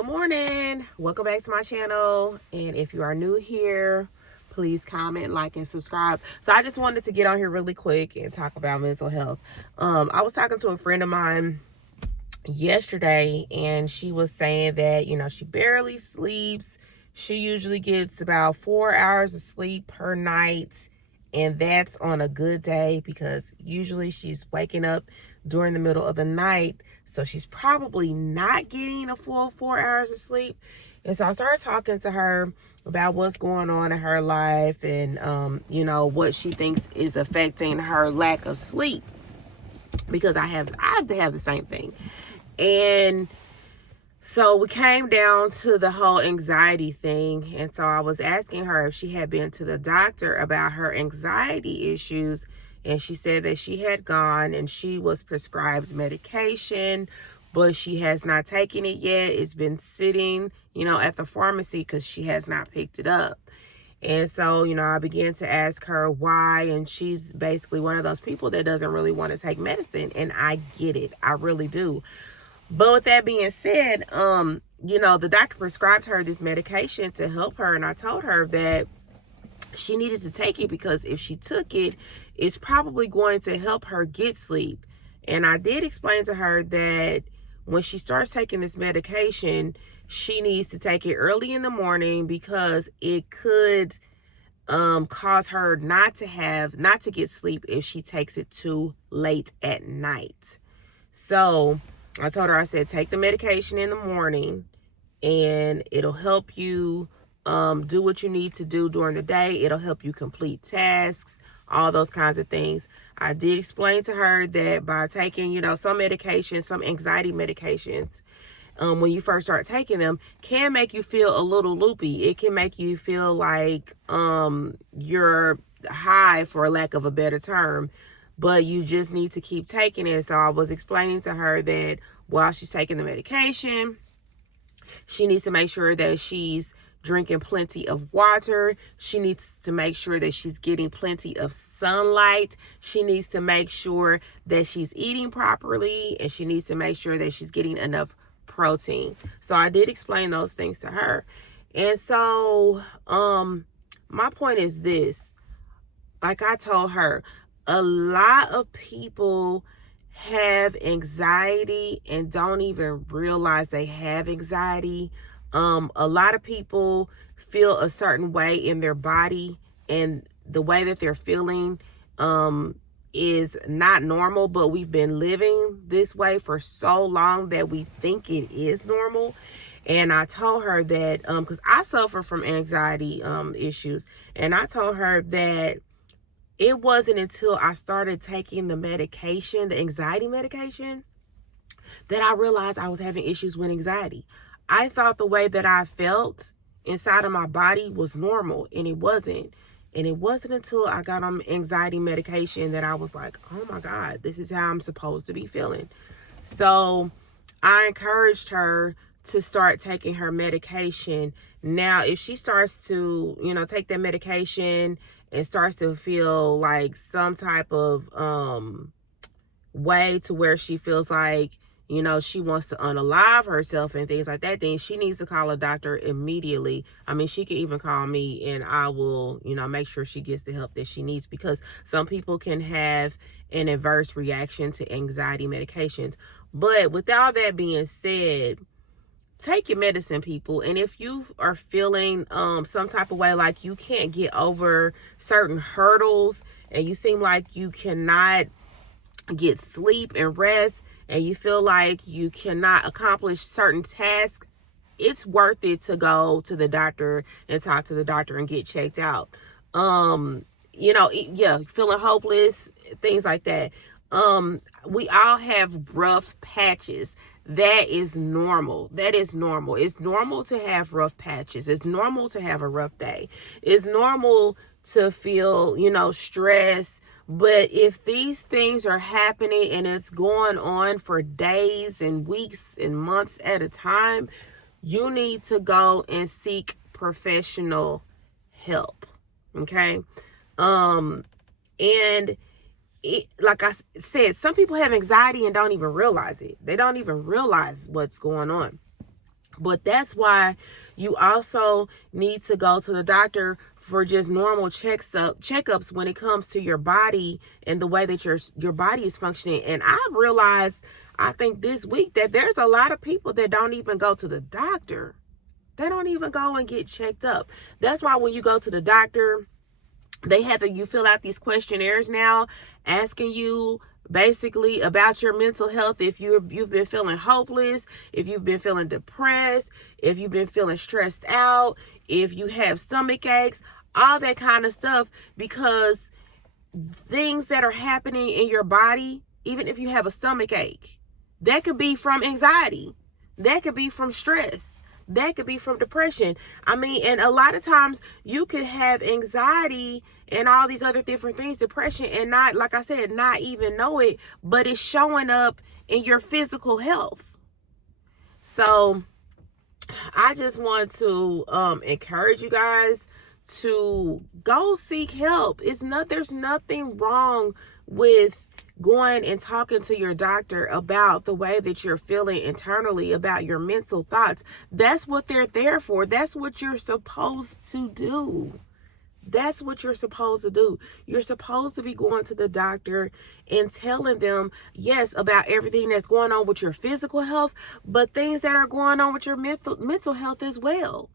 Good morning. Welcome back to my channel. And if you are new here, please comment, like, and subscribe. So I just wanted to get on here really quick and talk about mental health. I was talking to a friend of mine yesterday, and she was saying that, she barely sleeps. She usually gets about 4 hours of sleep per night. And that's on a good day because usually she's waking up during the middle of the night. So she's probably not getting a full 4 hours of sleep. And so I started talking to her about what's going on in her life and, what she thinks is affecting her lack of sleep. Because I have to have the same thing. And so we came down to the whole anxiety thing. And so I was asking her if she had been to the doctor about her anxiety issues. And she said that she had gone and she was prescribed medication, but she has not taken it yet. It's been sitting, at the pharmacy because she has not picked it up. And so, I began to ask her why. And she's basically one of those people that doesn't really want to take medicine. And I get it. I really do. But with that being said, the doctor prescribed her this medication to help her. And I told her that she needed to take it because if she took it, it's probably going to help her get sleep. And I did explain to her that when she starts taking this medication, she needs to take it early in the morning because it could cause her not to get sleep if she takes it too late at night. So I told her, I said, take the medication in the morning and it'll help you do what you need to do during the day. It'll help you complete tasks, all those kinds of things. I did explain to her that by taking, some medications, some anxiety medications, when you first start taking them, can make you feel a little loopy. It can make you feel like you're high, for lack of a better term. But you just need to keep taking it. So I was explaining to her that while she's taking the medication, she needs to make sure that she's drinking plenty of water. She needs to make sure that she's getting plenty of sunlight. She needs to make sure that she's eating properly. And she needs to make sure that she's getting enough protein. So I did explain those things to her. And so my point is this. Like I told her, a lot of people have anxiety and don't even realize they have anxiety. A lot of people feel a certain way in their body, and the way that they're feeling is not normal, but we've been living this way for so long that we think it is normal. And I told her that because I suffer from anxiety issues, and I told her that it wasn't until I started taking the medication, the anxiety medication, that I realized I was having issues with anxiety. I thought the way that I felt inside of my body was normal, and it wasn't. And it wasn't until I got on anxiety medication that I was like, oh my God, this is how I'm supposed to be feeling. So I encouraged her to start taking her medication. Now, if she starts to, take that medication and starts to feel like some type of way to where she feels like, she wants to unalive herself and things like that, then she needs to call a doctor immediately. I mean, she can even call me and I will, make sure she gets the help that she needs, because some people can have an adverse reaction to anxiety medications. But with all that being said, take your medicine, people. And if you are feeling some type of way, like you can't get over certain hurdles and you seem like you cannot get sleep and rest, and you feel like you cannot accomplish certain tasks, it's worth it to go to the doctor and talk to the doctor and get checked out. Feeling hopeless, things like that. We all have rough patches. That is normal. That is normal. It's normal to have rough patches. It's normal to have a rough day. It's normal to feel, stressed. But if these things are happening and it's going on for days and weeks and months at a time, you need to go and seek professional help. Okay? And like I said, some people have anxiety and don't even realize it. They don't even realize what's going on. But that's why you also need to go to the doctor for just normal checkups when it comes to your body and the way that your body is functioning. And I've realized, I think this week, that there's a lot of people that don't even go to the doctor. They don't even go and get checked up. That's why when you go to the doctor, they have you fill out these questionnaires now asking you basically about your mental health. If you've been feeling hopeless, if you've been feeling depressed, if you've been feeling stressed out, if you have stomach aches, all that kind of stuff, because things that are happening in your body, even if you have a stomach ache, that could be from anxiety, that could be from stress, that could be from depression. I mean, and a lot of times you could have anxiety and all these other different things, depression, and not, like I said, not even know it, but it's showing up in your physical health. So I just want to encourage you guys to go seek help. There's nothing wrong with going and talking to your doctor about the way that you're feeling internally, about your mental thoughts. That's what they're there for. That's what you're supposed to do. That's what you're supposed to do. You're supposed to be going to the doctor and telling them, yes, about everything that's going on with your physical health, but things that are going on with your mental health as well.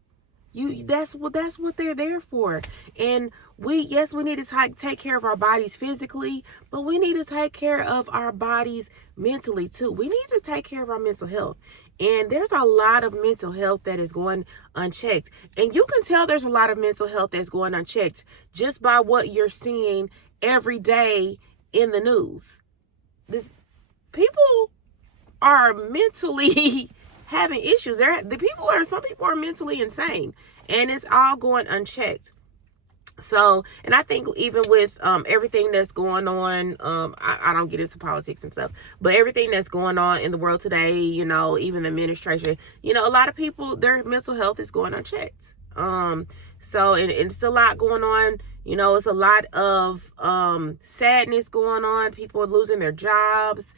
That's what they're there for. And we need to take care of our bodies physically, but we need to take care of our bodies mentally too. We need to take care of our mental health. And there's a lot of mental health that is going unchecked. And you can tell there's a lot of mental health that's going unchecked just by what you're seeing every day in the news. People are mentally having issues. Some people are mentally insane, and it's all going unchecked. So, and I think even with everything that's going on, I don't get into politics and stuff, but everything that's going on in the world today, even the administration, a lot of people, their mental health is going unchecked. So, and it's a lot going on. It's a lot of sadness going on. People are losing their jobs.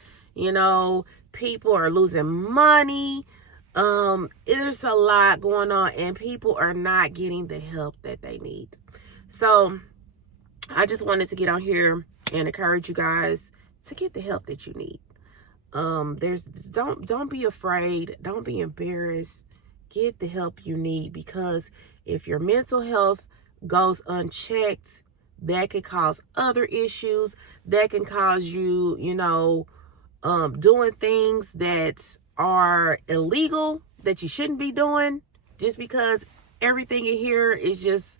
People are losing money. There's a lot going on, and people are not getting the help that they need. So I just wanted to get on here and encourage you guys to get the help that you need. Don't be afraid. Don't be embarrassed. Get the help you need, because if your mental health goes unchecked, that could cause other issues. That can cause you, doing things that are illegal that you shouldn't be doing, just because everything in here is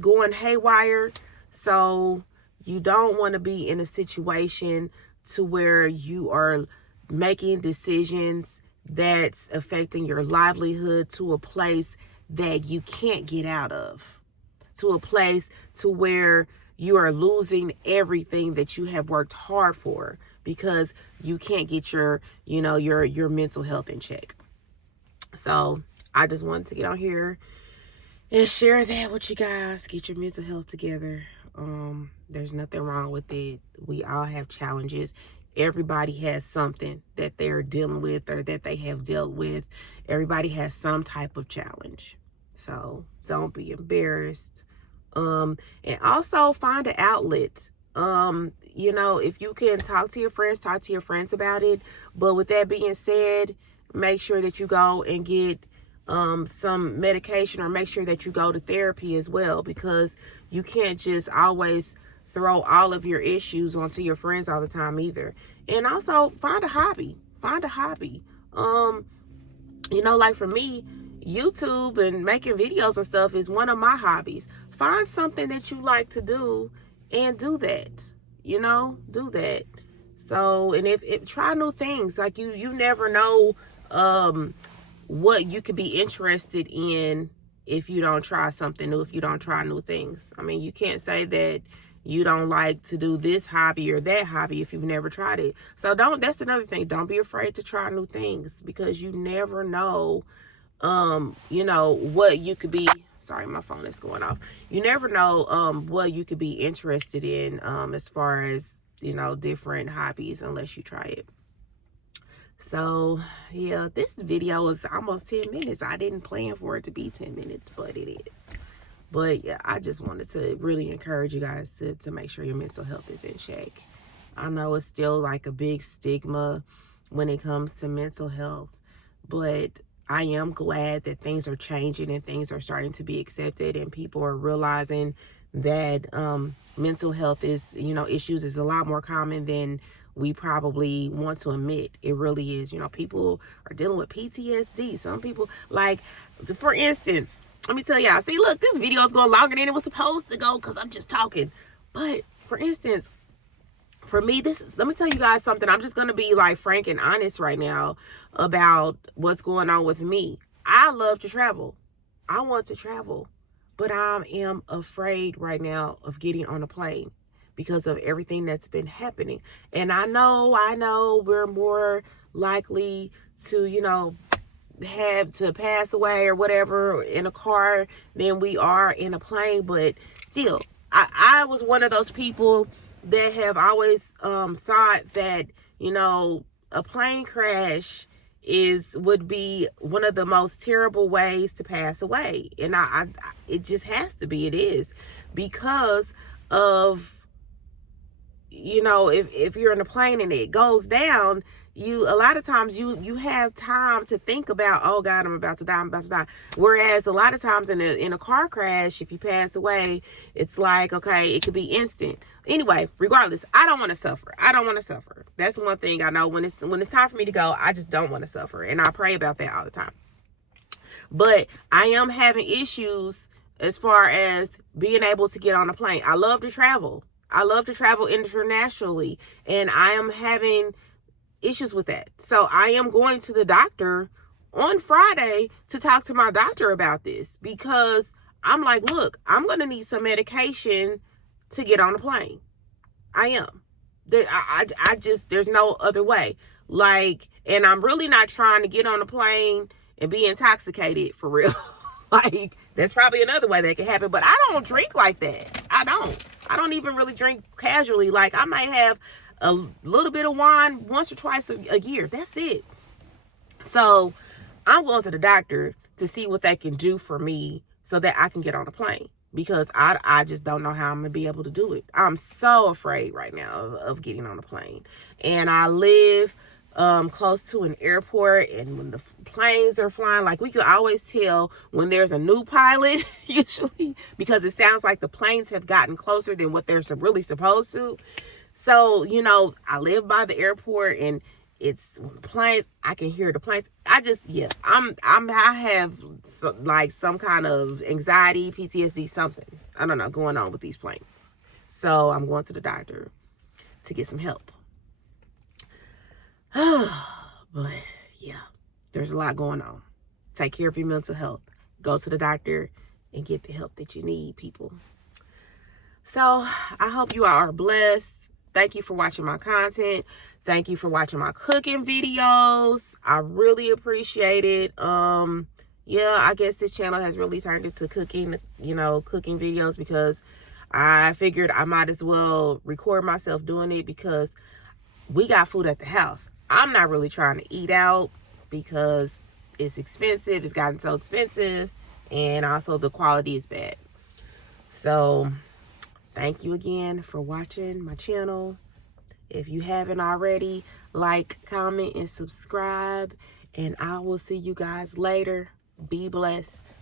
going haywire. So you don't want to be in a situation to where you are making decisions that's affecting your livelihood to a place that you can't get out of, to a place to where you are losing everything that you have worked hard for because you can't get your mental health in check. So I just wanted to get on here and share that with you guys. Get your mental health together. There's nothing wrong with it. We all have challenges. Everybody has something that they're dealing with or that they have dealt with. Everybody has some type of challenge. So don't be embarrassed. And also find an outlet. If you can talk to your friends about it. But with that being said, make sure that you go and get some medication, or make sure that you go to therapy as well, because you can't just always throw all of your issues onto your friends all the time either. And also find a hobby. Like for me, YouTube and making videos and stuff is one of my hobbies. Find something that you like to do and do that. Do that. So, and if try new things. Like you never know what you could be interested in if you don't try something new, if you don't try new things. I mean, you can't say that you don't like to do this hobby or that hobby if you've never tried it. So that's another thing. Don't be afraid to try new things, because you never know, what you could be. Sorry, my phone is going off. You never know what you could be interested in as far as, different hobbies, unless you try it. So yeah, this video is almost 10 minutes. I didn't plan for it to be 10 minutes, but it is. But yeah, I just wanted to really encourage you guys to make sure your mental health is in check. I know it's still like a big stigma when it comes to mental health, but I am glad that things are changing and things are starting to be accepted, and people are realizing that mental health is, issues is a lot more common than we probably want to admit. It really is. People are dealing with PTSD. Some people, like, for instance, let me tell y'all, see, look, this video is going longer than it was supposed to go because I'm just talking. But for instance, for me, let me tell you guys something. I'm just going to be like frank and honest right now about what's going on with me. I love to travel. I want to travel, but I am afraid right now of getting on a plane because of everything that's been happening. And I know we're more likely to, have to pass away or whatever in a car than we are in a plane. But still, I was one of those people that have always thought that, a plane crash would be one of the most terrible ways to pass away. And it just has to be. It is, because of, if you're in a plane and it goes down, a lot of times you have time to think about, oh God, I'm about to die. Whereas a lot of times in a car crash, if you pass away, it's like, okay, it could be instant. Anyway, regardless, I don't want to suffer. That's one thing I know. When it's time for me to go, I just don't want to suffer. And I pray about that all the time. But I am having issues as far as being able to get on a plane. I love to travel. Internationally, and I am having issues with that. So I am going to the doctor on Friday to talk to my doctor about this, because I'm like, look, I'm going to need some medication to get on a plane. I am. There's no other way. Like, and I'm really not trying to get on a plane and be intoxicated for real. Like, that's probably another way that could happen, but I don't drink like that. I don't even really drink casually. Like, I might have a little bit of wine once or twice a year. That's it. So I'm going to the doctor to see what they can do for me so that I can get on a plane, because I just don't know how I'm going to be able to do it. I'm so afraid right now of getting on a plane. And I live close to an airport, and when the planes are flying, like, we can always tell when there's a new pilot, usually, because it sounds like the planes have gotten closer than what they're really supposed to. So, I live by the airport, and it's when the planes, I can hear the planes. I have some kind of anxiety, PTSD, something, I don't know, going on with these planes. So I'm going to the doctor to get some help. But yeah, there's a lot going on. Take care of your mental health. Go to the doctor and get the help that you need, people. So I hope you are blessed. Thank you for watching my content. Thank you for watching my cooking videos. I really appreciate it. Yeah, I guess this channel has really turned into cooking, cooking videos, because I figured I might as well record myself doing it, because we got food at the house. I'm not really trying to eat out because it's expensive. It's gotten so expensive, and also the quality is bad. So thank you again for watching my channel. If you haven't already, like, comment, and subscribe. And I will see you guys later. Be blessed.